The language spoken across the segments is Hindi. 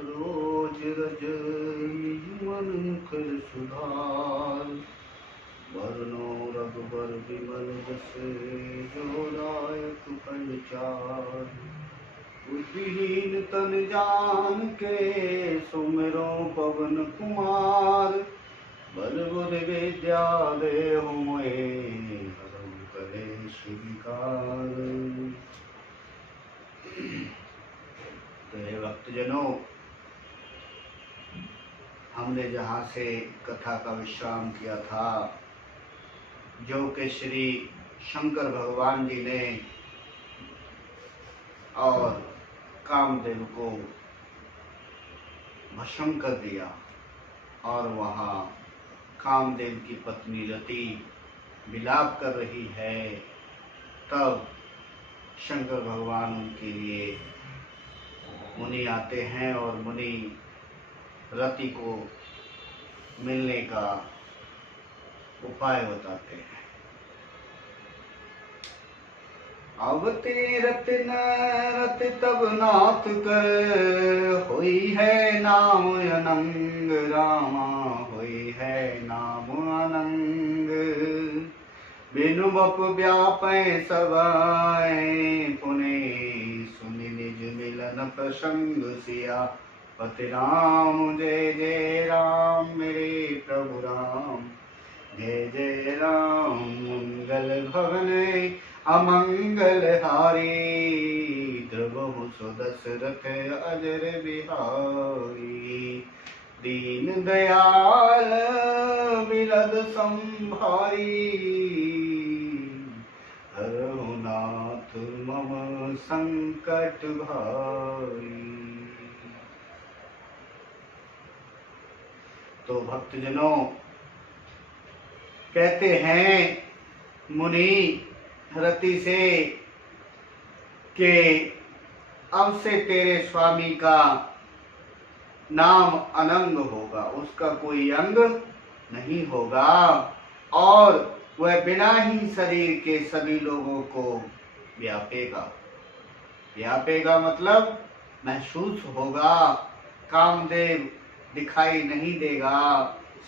रोज रज मन कर सुधार। वरनो रघुबर विमल जस जो दायक पंचार। बुद्धिहीन तन जान के सुमिरो पवन कुमार। बल बुद्धि विद्या देहु मोहि हरहु कलेश विकार। तो हे भक्तजनों, हमने जहाँ से कथा का विश्राम किया था, जो कि श्री शंकर भगवान जी ने और कामदेव को भस्म कर दिया और वहाँ कामदेव की पत्नी रति विलाप कर रही है, तब शंकर भगवान उनके लिए मुनि आते हैं और मुनि रति को मिलने का उपाय बताते हैं। अवते रतिन रति तब नाथ कर, होई है नाम अनंग रामा, होई है नाम अनंग। बिनु बप व्यापै सवाय, पुने सुनि निज मिलन प्रसंग सिया। पति राम जय जय राम, मेरे प्रभु राम जय जय राम। मंगल भवन अमंगल हारी, द्रवहु सो दशरथ अजर बिहारी। दीन दयाल बिलद संभारी, हरहु नाथ मम संकट भारी। तो भक्तजनों कहते हैं मुनि रति से कि अब से तेरे स्वामी का नाम अनंग होगा, उसका कोई अंग नहीं होगा और वह बिना ही शरीर के सभी लोगों को व्यापेगा। व्यापेगा मतलब महसूस होगा। कामदेव दिखाई नहीं देगा,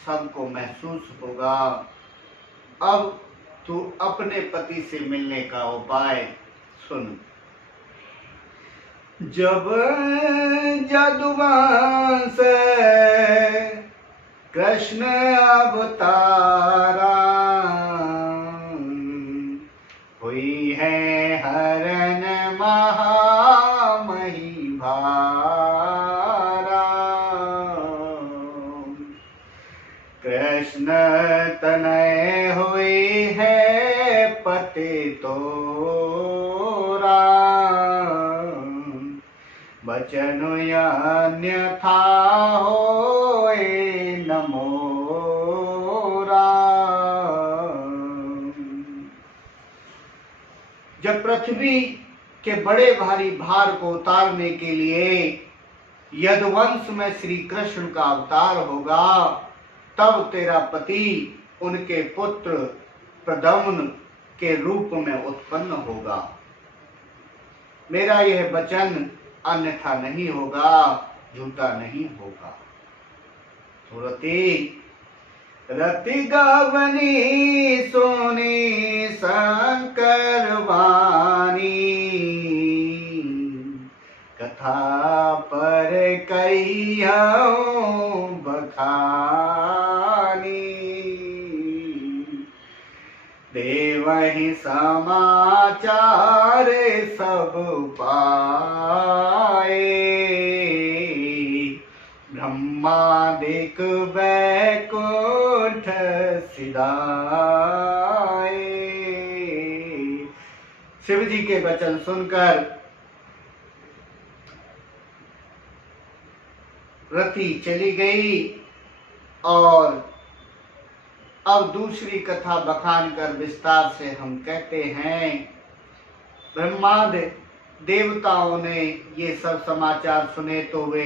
सबको महसूस होगा। अब तू अपने पति से मिलने का उपाय सुन। जब जदुवंश कृष्ण अवतारा, हुई है हरण महामही भारा। कृष्ण तनय हुई है पति तोरा, बचन अन्यथा होए न मोरा। जब पृथ्वी के बड़े भारी भार को उतारने के लिए यदुवंश में श्री कृष्ण का अवतार होगा, तब तेरा पति उनके पुत्र प्रद्युम्न के रूप में उत्पन्न होगा। मेरा यह वचन अन्यथा नहीं होगा, झूठा नहीं होगा। तो रति गावनी सोनी शंकर वाणी, कथा पर कहियौ बखानी। देवहि समाचार सब पाए, ब्रह्मादिक वैकुंठ सिधाए। शिव जी के वचन सुनकर रति चली गई और अब दूसरी कथा बखान कर विस्तार से हम कहते हैं। ब्रह्मादि देवताओं ने ये सब समाचार सुने तो वे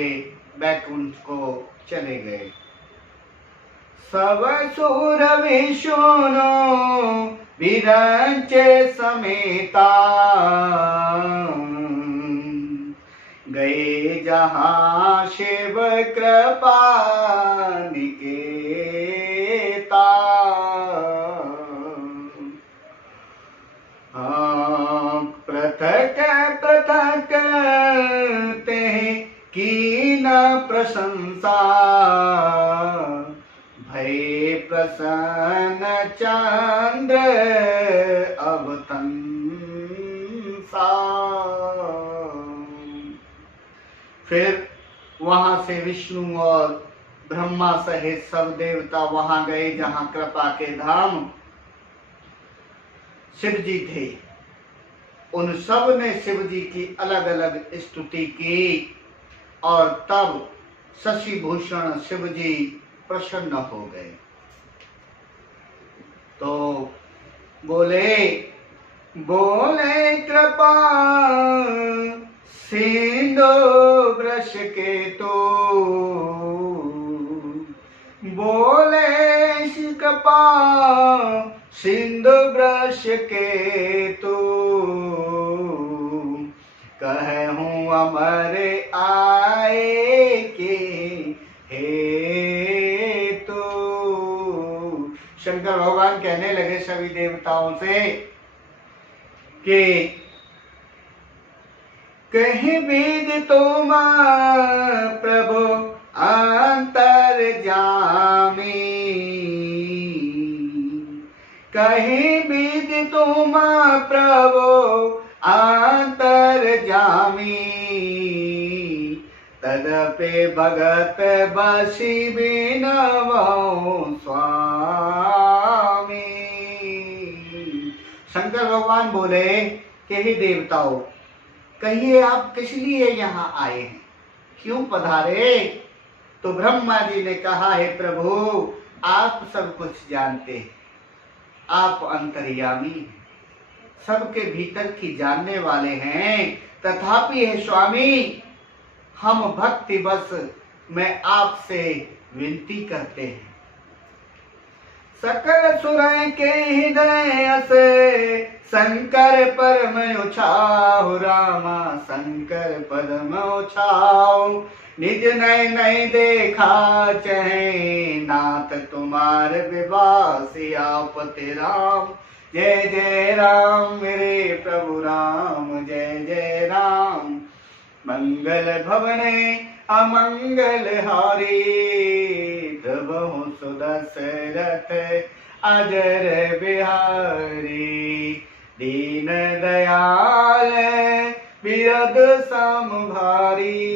वैकुंठ को चले गए। सब सुर विष्णु विरंचे समेता, गए जहाँ शिव कृपा निकेता। पृथक पृथक ते की न प्रशंसा, भय प्रसन्न चंद्र अवतंसा। फिर वहां से विष्णु और ब्रह्मा सहित सब देवता वहां गए जहां कृपा के धाम शिव जी थे। उन सब ने शिव जी की अलग अलग स्तुति की और तब शशि भूषण शिव जी प्रसन्न हो गए। तो बोले बोले कृपा सिंधु वृष के तो, बोले कृपा सिंधु वृष के तो, कहूँ अमर आए के हे तो। शंकर भगवान कहने लगे सभी देवताओं से कि कहीं वेद तुम प्रभु अंतर्यामी, कहीं वेद तुम प्रभु अंतर्यामी, तदपि भगत बसी बिनवो स्वामी। शंकर भगवान बोले कि हे देवताओं, कहिए आप किस लिए यहाँ आए हैं, क्यों पधारे? तो ब्रह्मा जी ने कहा, हे प्रभु आप सब कुछ जानते हैं, आप अंतर्यामी हैं, सबके भीतर की जानने वाले हैं। तथापि हे स्वामी, हम भक्ति बस में आपसे विनती करते हैं। सकल सुरय के हृदय से शंकर परम उछाओ, रामा शंकर पदम उछाओ। निज नय नहीं देखा चहे, नाथ तुम्हार विवाह सियापति राम। जय जय राम मेरे प्रभु राम, जय जय राम। मंगल भवने अमंगल हारी, प्रभु सुदशरथ अजर बिहारी। दीन दयाल बिरद समभारी,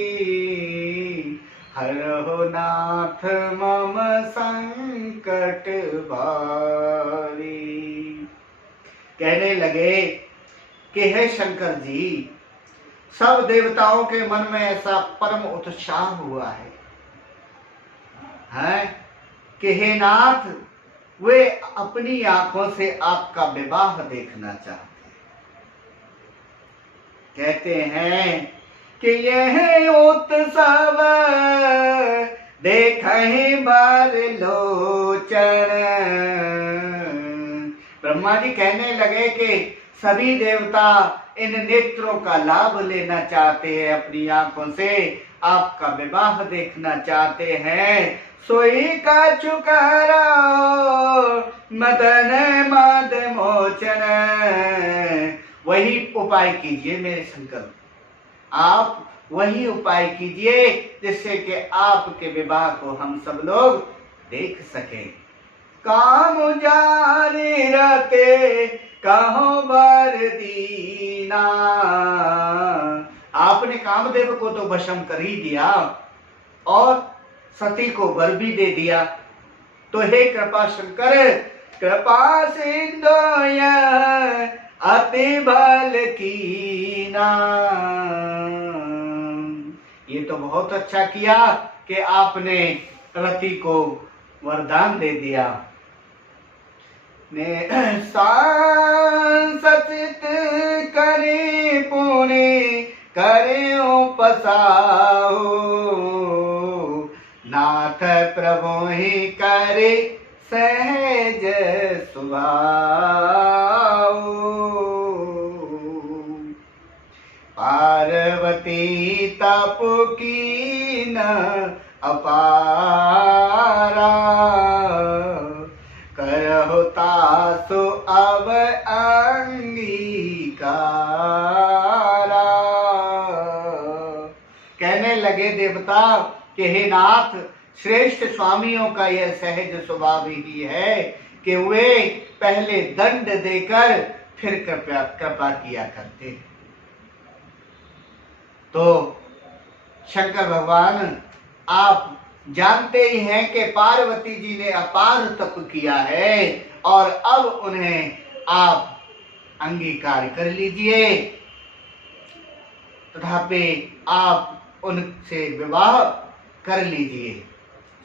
हरहु नाथ मम संकट भारी। कहने लगे कि हे शंकर जी, सब देवताओं के मन में ऐसा परम उत्साह हुआ है कि हे नाथ, वे अपनी आंखों से आपका विवाह देखना चाहते हैं। कहते हैं कि यह उत्सव देखहि भर लोचन। ब्रह्मा जी कहने लगे कि सभी देवता इन नेत्रों का लाभ लेना चाहते हैं, अपनी आंखों से आपका विवाह देखना चाहते हैं। सोई का चुकारा मदन मद मोचन। वही उपाय कीजिए मेरे शंकर, आप वही उपाय कीजिए जिससे कि आपके विवाह को हम सब लोग देख सके। काम जारी रते कहो बर दीना। आपने कामदेव को तो वशम कर ही दिया और सती को वर भी दे दिया। तो हे कृपा शंकर, कृपा सिंधु अति बल कीना। ये तो बहुत अच्छा किया कि आपने रति को वरदान दे दिया। ने सांसचित करे पुणे करे पसाओ, नाथ प्रभु ही करे सहज सुभाओ। पार्वती तप कीन अपारा, करहु तासु अब अंगीकारा। कहने लगे देवता कि हे नाथ, श्रेष्ठ स्वामियों का यह सहज स्वभाव ही है कि वे पहले दंड देकर फिर कृपा किया करते। तो शंकर भगवान, आप जानते ही हैं कि पार्वती जी ने अपार तप किया है और अब उन्हें आप अंगीकार कर लीजिए, तथापि आप उनसे विवाह कर लीजिए।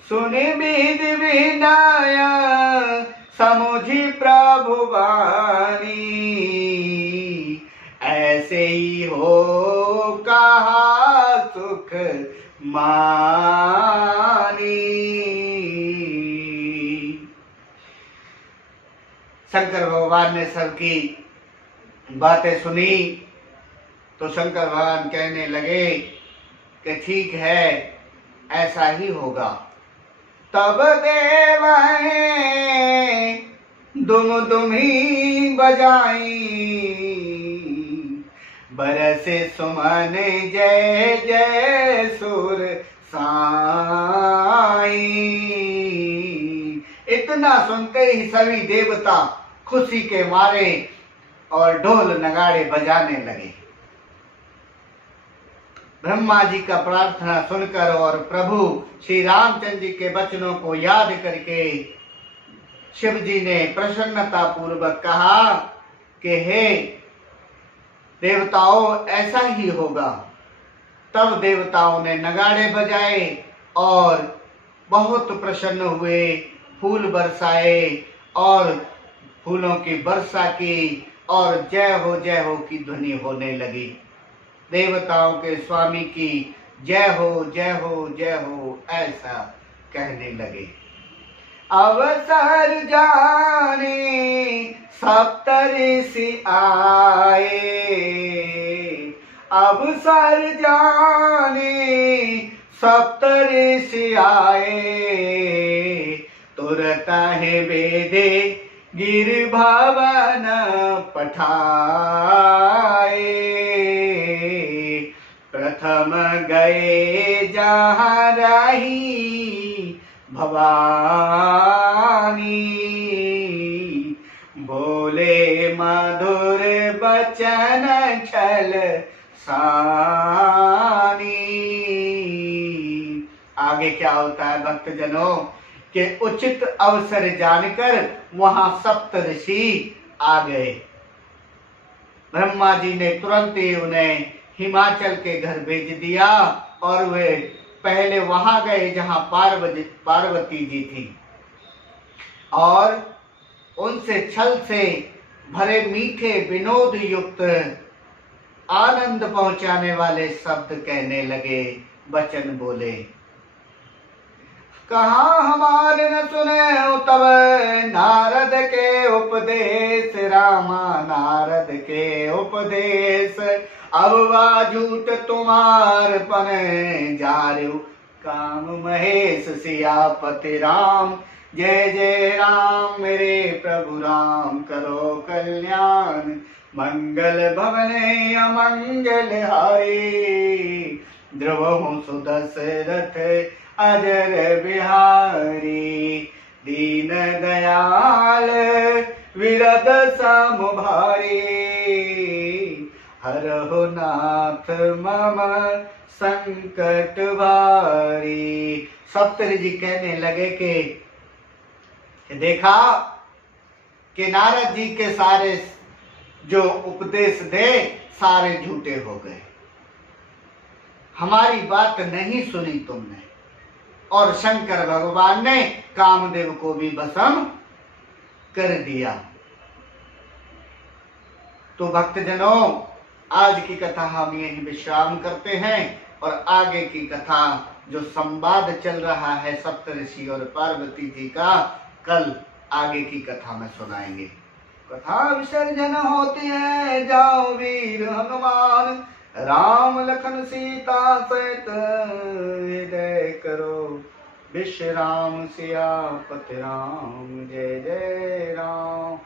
सुनि विधि विनय समुझी प्रभु वाणी, ऐसे ही हो कहा सुख मानी। शंकर भगवान ने सबकी बातें सुनी तो शंकर भगवान कहने लगे कि ठीक है, ऐसा ही होगा। तब देव दुम दुमी बजाई, बरसे सुमन जय जय सुर साई। इतना सुनते ही सभी देवता खुशी के मारे और ढोल नगाड़े बजाने लगे। ब्रह्मा जी का प्रार्थना सुनकर और प्रभु श्री रामचंद्र जी के वचनों को याद करके शिव जी ने प्रसन्नता पूर्वक कहा कि हे देवताओं, ऐसा ही होगा। तब देवताओं ने नगाड़े बजाए और बहुत प्रसन्न हुए, फूल बरसाए और फूलों की वर्षा की और जय हो की ध्वनि होने लगी। देवताओं के स्वामी की जय हो जय हो जय हो ऐसा कहने लगे। अवसर जाने सप्तऋषि आए, अवसर जाने सप्तऋषि आए, तुरत है वेदे गिर भवन पठाए। प्रथम गए जहाँ रही भवानी, बोले मधुर बचन छल सानी। आगे क्या होता है भक्तजनों कि उचित अवसर जानकर वहां सप्तऋषि आ गए। ब्रह्मा जी ने तुरंत ही उन्हें हिमाचल के घर भेज दिया और वे पहले वहां गए जहां पार्वती जी थी और उनसे छल से भरे मीठे विनोद युक्त आनंद पहुंचाने वाले शब्द कहने लगे, वचन बोले। कहाँ हमारे न सुने तब नारद के उपदेश, रामा नारद के उपदेश। अब वा झूठ तुम्हार पन जारु, काम महेश सियापति राम। जय जय राम मेरे प्रभु राम, करो कल्याण मंगल भवने अमंगल हारी। ध्रुव सुदशरथ अजर बिहारी, दीन दयाल विरद सम भारी। हरहु नाथ मम संकट भारी। सप्तऋषि कहने लगे कि देखा कि नारद जी के सारे जो उपदेश दे सारे झूठे हो गए, हमारी बात नहीं सुनी तुमने। और शंकर भगवान ने कामदेव को भी भस्म कर दिया। तो भक्तजनों, आज की कथा हम यही विश्राम करते हैं और आगे की कथा जो संवाद चल रहा है सप्तऋषि और पार्वती जी का, कल आगे की कथा में सुनाएंगे। कथा विसर्जन होती है, जाओ वीर हनुमान, राम लखन सीता सहित हृदय करो विश्राम, सियापति राम जय जय राम।